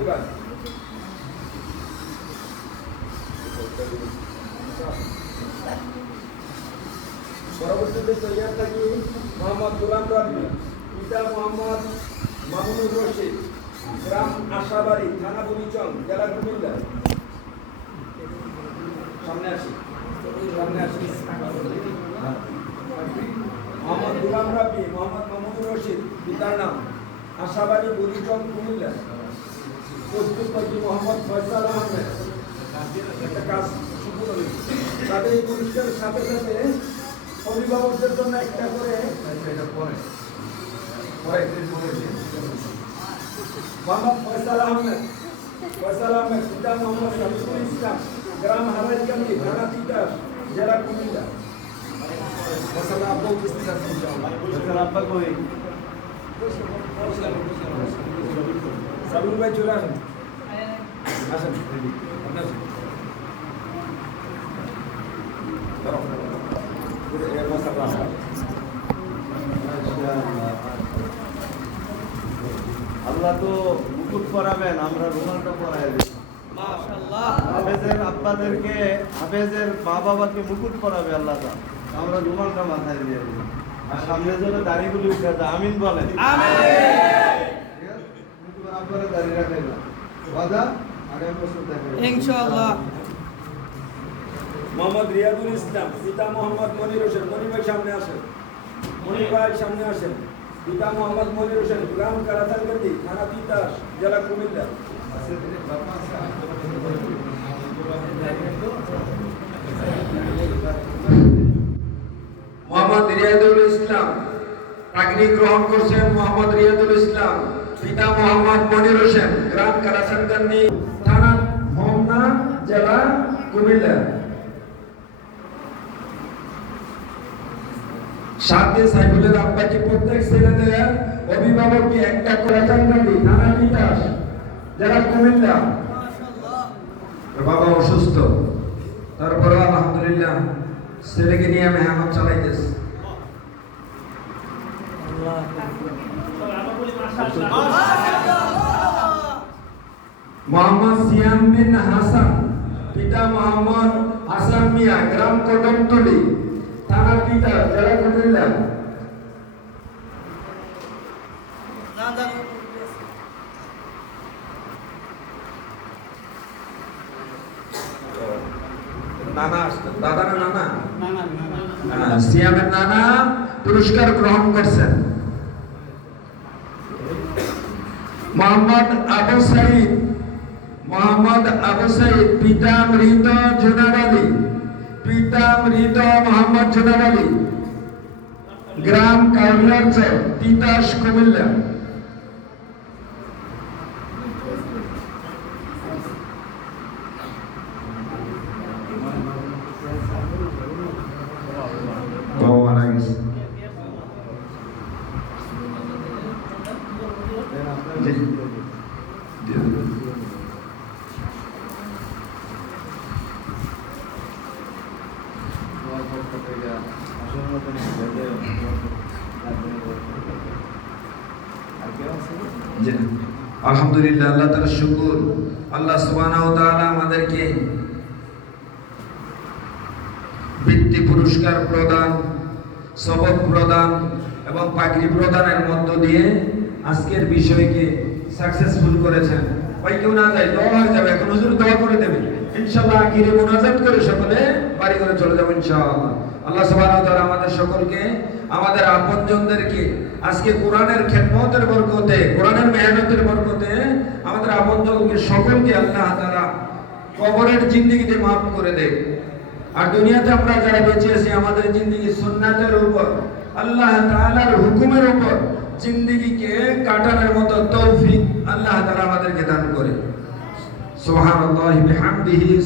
বিভাগ পরবর্তীতে তৈয়ার থাকি মোহাম্মদ গুলাম রাবি পিতা মোহাম্মদ মামুনুর রশিদ, গ্রাম আশাবাড়ি, থানা বুড়িচং জেলা কুমিল্লা। সামনে আসি। সামনে আসি। মোহাম্মদ গুলাম রাবি মোহাম্মদ মামুনুর রশিদ, পিতার নাম আশাবাড়ি বুড়িচং কুমিল্লা। প্রস্তুত করছি মোহাম্মদ ফয়সাল আহমেদ একটা কাজ শুরু করি তাদের এই পুরস্কারের সাথে সাথে অভিভাবকদের জন্য একটা করে পরে মোহাম্মদ ফয়সাল আহমেদ ফয়সাল আহমেদ পিতা মোহাম্মদ শফিকুল ইসলাম গ্রাম হারাইকান্দি থানা তিতাস জেলা কুমিল্লা ফয়সাল আব্বা উপস্থিত আছেন ইনশাআল্লাহ সাবির ভাই চলে আসেন আল্লাহ তো মুকুট পরাবেন আমরা রুমালটা পরাই হাফেজের আব্বাদেরকে হাফেজের মা বাবাকে মুকুট পরাবে আল্লাহ তা আমরা রুমালটা মাথায় দিয়ে আর সামনে যেন দাড়িগুলি উঠে যায় আমিন বলেন। ঠিক আছে? আপনারা দাড়ি রাখেন না। ইনশাআল্লাহ। মোহাম্মদ রিয়াদুল ইসলাম পিতা মোহাম্মদ মনির হোসেন। মনির ভাই সামনে আসেন। মনির ভাই সামনে আসেন। পিতা মোহাম্মদ মনির হোসেন গ্রাম কারাতালগন্ডি থানা তিতাস জেলা কুমিল্লা। মোহাম্মদ রিয়াদুল ইসলাম চাকরি গ্রহণ করছেন মোহাম্মদ রিয়াদুল ইসলাম। পিতা মোহাম্মদ মনির হোসেন গ্রাম কারাসানকান্দি হোমনা জেলা, কুমিল্লা। সাথে সাইফুলের আব্বাকে প্রত্যেক ছেলেদের অভিভাবককে একটা করে চাকরি থানা তিতাস, জেলা কুমিল্লা। বাবা অসুস্থ। তারপরে আলহামদুলিল্লাহ, ছেলেকে নিয়ে মেহনত চালাইতেছে। মোহাম্মদ সিয়াম বিন হাসান পিতা মোহাম্মদ হাসান মিয়া গ্রাম কদমতলি থানা পিতা জেলা কুমিল্লা নানা আসতেন দাদা না নানা। হ্যাঁ, সিয়ামের নানা পুরস্কার গ্রহণ করছেন। মোহাম্মদ আবু সাইদ মোহাম্মদ আবু সাইদ, পিতা মৃত জুনাব আলী। পিতা মৃত মোহাম্মদ জুনাব আলী। গ্রাম কাউলিয়ারচর তিতাস কুমিল্লা। বাবা মারা আলহামদুলিল্লাহ, আল্লাহ তার শুকুর। আল্লাহ আমাদেরকে বৃত্তি পুরস্কার প্রদান, সবক প্রদান এবং পাগড়ি প্রদানের মধ্য দিয়ে আজকের বিষয়কে সাকসেসফুল করেছেন। ভাই কেউ না যায়, দোয়া হয়ে যাবে। এখন হুজুর দোয়া করে দেবে ইনশাআল্লাহ আখিরে মুনাজাত করে সকলে বাড়ি করে চলে যাব ইনশাআল্লাহ। আল্লাহ সুবহানাহু ওয়া তাআলা আমাদের সকলকে, আমাদের আপনজনদেরকে, আজকে কোরআনের খেদমতের বরকতে, কোরআনের মেহনতের বরকতে আমাদের আপনজনকে সকলকে আল্লাহ তাআলা কবরের জিন্দেগিতে মাফ করে দেয়। আর দুনিয়াতে আমরা যারা বেঁচে আছি, আমাদের জিন্দগি সুন্নাতের উপর, আল্লাহ তাআলার হুকুমের উপর জিন্দগিকে কাটানোর মতো তৌফিক আল্লাহ তাআলা আমাদেরকে দান করে। سبحان الله بحمده